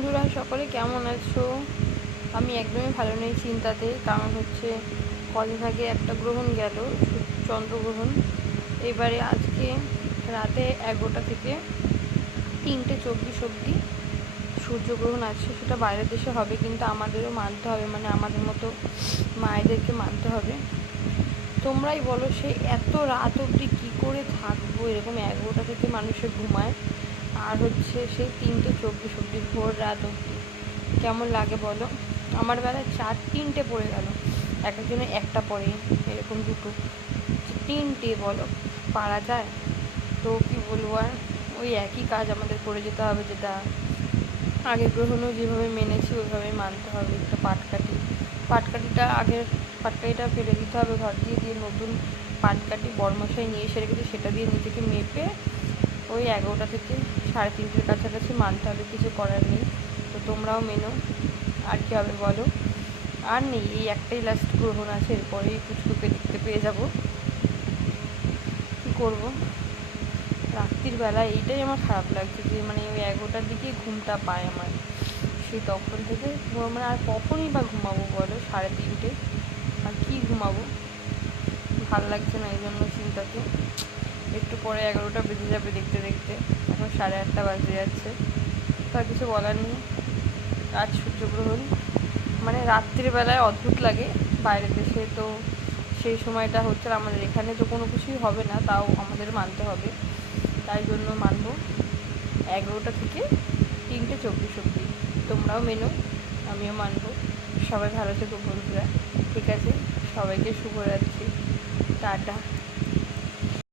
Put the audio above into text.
বন্ধুরা, সকলে কেমন আছো? আমি একদমই ভালো নেই চিন্তাতে। কারণ হচ্ছে কদিন আগে একটা গ্রহণ গেল, চন্দ্রগ্রহণ। এবারে আজকে রাতে 11টা থেকে 3:24 অবধি সূর্যগ্রহণ আছে। সেটা বাইরের দেশে হবে, কিন্তু আমাদেরও মানতে হবে, মানে আমাদের মতো মায়েদেরকে মানতে হবে। তোমরাই বলো, সে এত রাত অবধি কী করে থাকবো? এরকম 11টা থেকে মানুষে ঘুমায়, আর হচ্ছে সেই 3:24 অবধি, ভোর রাত অবধি। কেমন লাগে বলো? আমার বেলায় 3টে পড়ে গেল, একজনের একটা পড়ে, এরকম দুটো 3টে, বলো পারা যায়? তো কি বলবো আর, ওই একই কাজ আমাদের করে যেতে হবে, যেটা আগে গ্রহণও যেভাবে মেনেছি ওইভাবেই মানতে হবে। একটা পাটকাঠিটা ফেলে দিতে হবে, ঘর দিয়ে নতুন পাটকাঠি বড়মশাই নিয়ে এসে রেখেছে, সেটা দিয়ে নিজেকে মেপে ওই 11টা থেকে 3:30-এর কাছাকাছি মানতে হবে, কিছু করার নেই। তো তোমরাও মেনো, আর কী হবে বলো? আর নেই, এই একটাই লাস্ট গ্রহণ আছে, এরপরেই পুচকুকে দেখতে পেয়ে যাব। কী করব? রাত্রির বেলা এইটাই আমার খারাপ লাগছে, যে মানে ওই 11টার দিকেই ঘুমটা পায় আমার। সেই তখন থেকে মানে আর কখনই বা ঘুমাবো বলো? 3:30, আর কি ঘুমাবো? ভাল লাগছে না, এই জন্য চিন্তাতে। একটু পরে 11টা বেজে যাবে দেখতে দেখতে, এখন 8:30 বাজে যাচ্ছে। তার কিছু বলার নেই। আজ সূর্যগ্রহণ, মানে রাত্রির বেলায় অদ্ভুত লাগে। বাইরের দেশে তো সেই সময়টা হচ্ছে, আমাদের এখানে তো কোনো কিছুই হবে না, তাও আমাদের মানতে হবে। তাই জন্য মানব 11টা থেকে 3:24 অবধি। তোমরাও মেনো, আমিও মানব। সবাই ভালো থেকো বন্ধুরা। ঠিক আছে, সবাইকে শুভরাত্রি, টাটা।